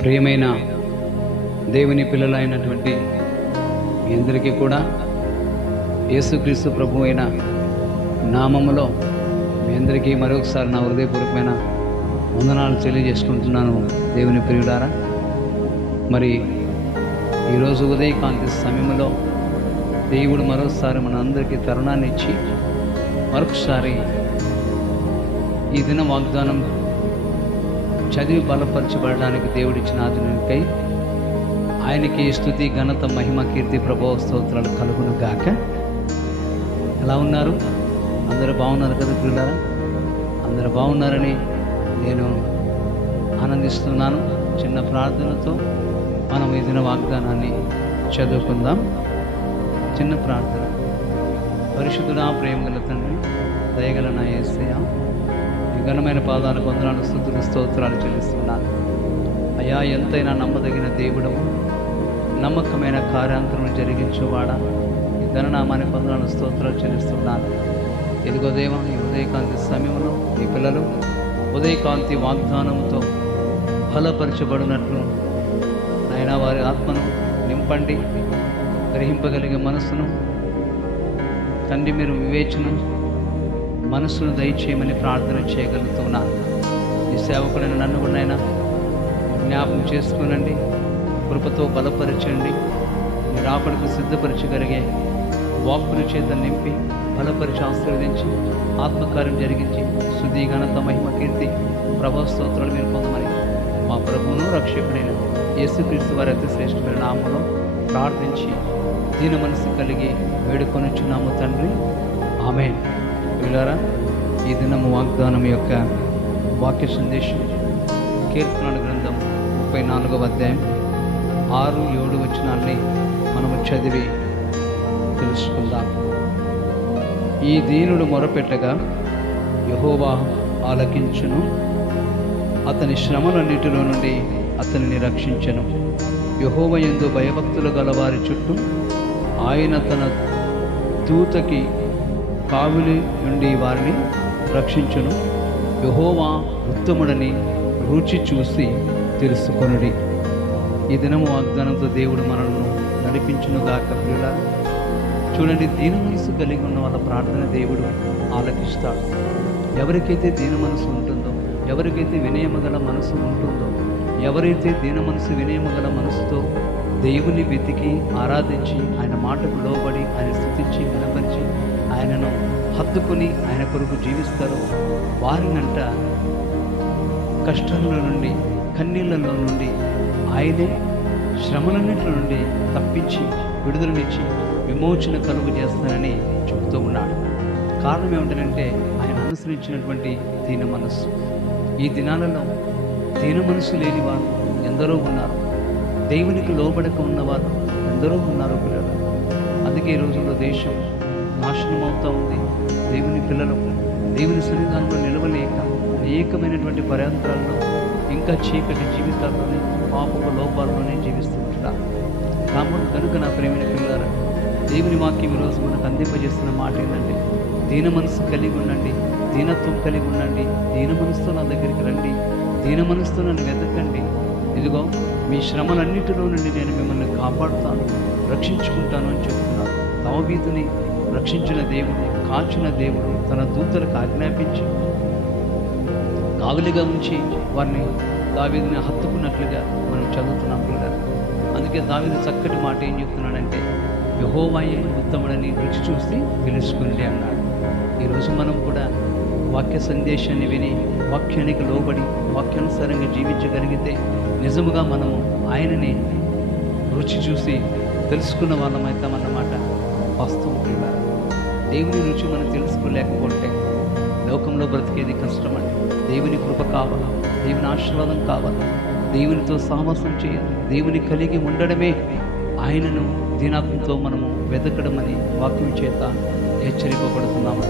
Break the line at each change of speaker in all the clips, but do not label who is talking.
ప్రియమైన దేవుని పిల్లలైనటువంటి మీ అందరికీ కూడా యేసుక్రీస్తు ప్రభు అయిన నామములో మీ అందరికీ మరొకసారి నా హృదయపూర్వకమైన వందనాలు తెలియజేసుకుంటున్నాను దేవుని ప్రియుడారా మరి ఈరోజు ఉదయకాంతి సమయంలో దేవుడు మరోసారి మన అందరికీ తరుణాన్ని ఇచ్చి మరొకసారి ఈ దిన వాగ్దానం చదివి బలపరచబడడానికి దేవుడిచ్చిన ఆధునికై ఆయనకి స్థుతి ఘనత మహిమ కీర్తి ప్రభావ స్తోత్రాలు కలుగును గాక. ఎలా ఉన్నారు? అందరూ బాగున్నారు కదా పిల్లరా అందరూ బాగున్నారని నేను ఆనందిస్తున్నాను. చిన్న ప్రార్థనతో మనం ఈ వాగ్దానాన్ని చదువుకుందాం. చిన్న ప్రార్థన. పరిశుద్ధుడా ప్రేమ గల తండ్రి దయగల నా యేసయ్య. ఘనమైన పాదాలకు వందనాలు స్థుతులు స్తోత్రాలు చెల్లిస్తున్నాను. అయ్యా ఎంతైనా నమ్మదగిన దేవుడము నమ్మకమైన కార్యాంతరం జరిగించేవాడా. ఈ ఘననామాన్ని పొందడానికి స్తోత్రాలు చెల్లిస్తున్నాను. ఎదుగో దేవ ఈ ఉదయకాంతి సమయంలో ఈ పిల్లలు ఉదయకాంతి వాగ్దానంతో బలపరచబడినట్లు నాయన వారి ఆత్మను నింపండి గ్రహింపగలిగే మనస్సును తండ్రి మీరు వివేచన మనస్సును దయచేయమని ప్రార్థన చేయగలుగుతున్నాను. ఈ సేవకుడైన నన్ను కూడా నాయన జ్ఞాపకం చేసుకునండి కృపతో బలపరచండి మీ రాకడకు సిద్ధపరచగలిగే వాక్కుల చేత నింపి బలపరిచి ఆశీర్వదించి ఆత్మకార్యం జరిగించి శుద్ధి ఘనత మహిమ కీర్తి ప్రభావ స్తోత్రాలు మీరు పొందమని మా ప్రభువును రక్షకుడైన యేసుక్రీస్తు వారి అతి శ్రేష్టమైన నామంలో ప్రార్థించి దీన మనసు కలిగి వేడుకొనిచున్నాము తండ్రి. ఆమె పిల్లారా ఈ దినము వాగ్దానం యొక్క వాక్య సందేశం. కీర్తనల గ్రంథం ముప్పై నాలుగవ అధ్యాయం ఆరు ఏడు వచనాల్ని మనము చదివి తెలుసుకుందాం. ఈ దీనుడు మొరపెట్టగా యహోవా ఆలకించును అతని శ్రమలన్నిటిలో నుండి అతనిని రక్షించెను. యహోవ ఎందు భయభక్తులు గలవారి చుట్టూ ఆయన తన దూతకి కావులి నుండి వారిని రక్షించును. యహోవా ఉత్తముడని రుచి చూసి తెలుసుకొనుడి. ఈ దినము వాగ్దానంతో దేవుడు మనల్ని నడిపించును గాక ప్రియుల చూడండి దీన మనసు కలిగి ఉన్న వాళ్ళ ప్రార్థన దేవుడు ఆలకిస్తాడు. ఎవరికైతే దీన మనసు ఉంటుందో ఎవరికైతే వినయమగల మనసు ఉంటుందో ఎవరైతే దీన మనసు వినయమగల మనసుతో దేవుని వెతికి ఆరాధించి ఆయన మాటకు లోబడి ఆయన స్థుతించి వినపరిచి ఆయనను హత్తుకుని ఆయన కొరకు జీవిస్తారో వారినంట కష్టాల నుండి కన్నీళ్ళలో నుండి ఆయనే శ్రమలన్నింటి నుండి తప్పించి విడుదలనిచ్చి విమోచన కలుగు చేస్తానని చెబుతూ ఉన్నాడు. కారణం ఏమిటంటే ఆయన అనుసరించినటువంటి దీన మనస్సు. ఈ దినాలలో దీన మనసు లేని వారు ఎందరో ఉన్నారు. దేవునికి లోబడక ఉన్నవారు ఎందరో ఉన్నారు పిల్లలు. అందుకే ఈ రోజుల్లో దేశం నాశనం అవుతూ ఉంది దేవుని పిల్లలకు దేవుని సన్నిధానంలో నిలవలేక అనేకమైనటువంటి పర్యాంతరాల్లో ఇంకా చీకటి జీవితాల్లోనే పాపపు లోపాల్లోనే జీవిస్తుంటారు కాబట్టి కనుక నా ప్రేమిన పిల్లల దేవుని వాక్యం ఈరోజు మనకు అందింపజేస్తున్న మాట ఏంటంటే దీన మనసు కలిగి ఉండండి దీనత్వం కలిగి ఉండండి దీన మనసుతో నా దగ్గరికి రండి దీన మనసుతో నన్ను వెతకండి. ఇదిగో మీ శ్రమలన్నిటిలో నుండి నేను మిమ్మల్ని కాపాడుతాను రక్షించుకుంటాను అని చెప్తున్నాను తమబీతుని రక్షించిన దేవుడు కాల్చిన దేవుడు తన దూతలకు ఆజ్ఞాపించి కావలిగా ఉంచి వారిని దావీదుని హత్తుకున్నట్లుగా మనం చదువుతున్నాం పిల్లలు. అందుకే దావీదు చక్కటి మాట ఏం చెప్తున్నాడంటే యహోవాయే ఉత్తముడని రుచి చూసి తెలుసుకుంది అన్నాడు. ఈరోజు మనం కూడా వాక్య సందేశాన్ని విని వాక్యానికి లోబడి వాక్యానుసారంగా జీవించగలిగితే నిజముగా మనము ఆయనని రుచి చూసి తెలుసుకున్న వాళ్ళమవుతామన్నమాట వాస్తవం దేవుని రుచి మనం తెలుసుకోలేకపోతే లోకంలో బ్రతికేది కష్టమండి దేవుని కృప కావాలా? దేవుని ఆశీర్వాదం కావాలా? దేవునితో సాహసం చేయాలి? దేవుని కలిగి ఉండడమే ఆయనను దీనాత్మతో మనము వెతకడం అని వాక్యం చేత హెచ్చరింపబడుతున్నాము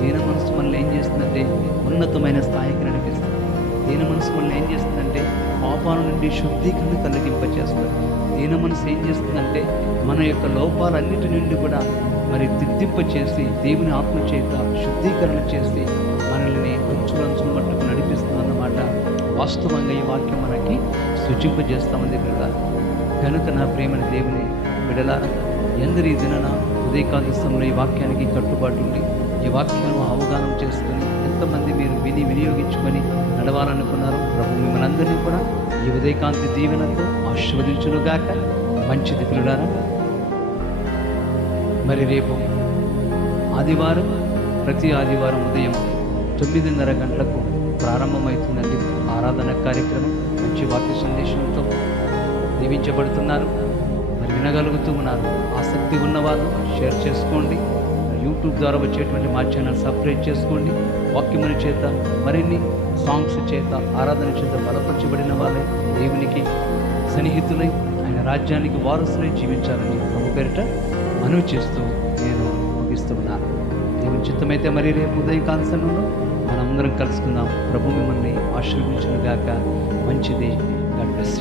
దీన మనసు మనల్ని ఏం చేస్తుందంటే ఉన్నతమైన స్థాయికి నడిపిస్తుంది. దీన మనసు మనల్ని ఏం చేస్తుందంటే పాపాల నుండి శుద్ధీకరణ కలిగింపచేస్తుంది దీన మనసు ఏం చేస్తుందంటే మన యొక్క లోపాలన్నిటి నుండి కూడా మరి దిద్దింప చేసి దేవుని ఆత్మ చేత శుద్ధీకరణ చేసి మనల్ని అంచులంచుల మట్టుకు నడిపిస్తుంది అన్నమాట వాస్తవంగా ఈ వాక్యం మనకి సూచింపజేస్తామని కదా. కనుక నా ప్రేమని దేవుని విడల ఎందరి దినన ఉదయకాల సమయంలో ఈ వాక్యానికి కట్టుబాటు ఉండి ఈ వాక్యం అవగాహన చేసుకుని ఎంతమంది మీరు విని వినియోగించుకొని నడవాలనుకున్నారు. ప్రభు మిమ్మల్ని అందరినీ కూడా ఈ ఉదయకాంతి దీవెనతో ఆశీర్వదించునుగాక. మంచిది పిల్లలారా. మరి రేపు ఆదివారం ప్రతి ఆదివారం ఉదయం తొమ్మిదిన్నర గంటలకు ప్రారంభమవుతున్నది ఆరాధన కార్యక్రమం. మంచి వాక్య సందేశంతో దీవించబడుతున్నారు. మరి వినగలుగుతూ ఉన్నారు. ఆసక్తి ఉన్నవారు షేర్ చేసుకోండి. యూట్యూబ్ ద్వారా వచ్చేటువంటి మా ఛానల్ సబ్స్క్రైబ్ చేసుకోండి. వాక్యముల చేత మరిన్ని సాంగ్స్ చేత ఆరాధన చేత బలపరచబడిన వాళ్ళే దేవునికి సన్నిహితులై ఆయన రాజ్యానికి వారసులై జీవించాలని తమ పేరిట మనవి చేస్తూ నేను ముగిస్తున్నాను దేవుని చిత్తమైతే మరి రేపు ఉదయం కాన్సర్లో మనందరం కలుసుకుందాం. ప్రభు మిమ్మల్ని ఆశీర్వించిన గాక మంచిది గడ్ బ్లెస్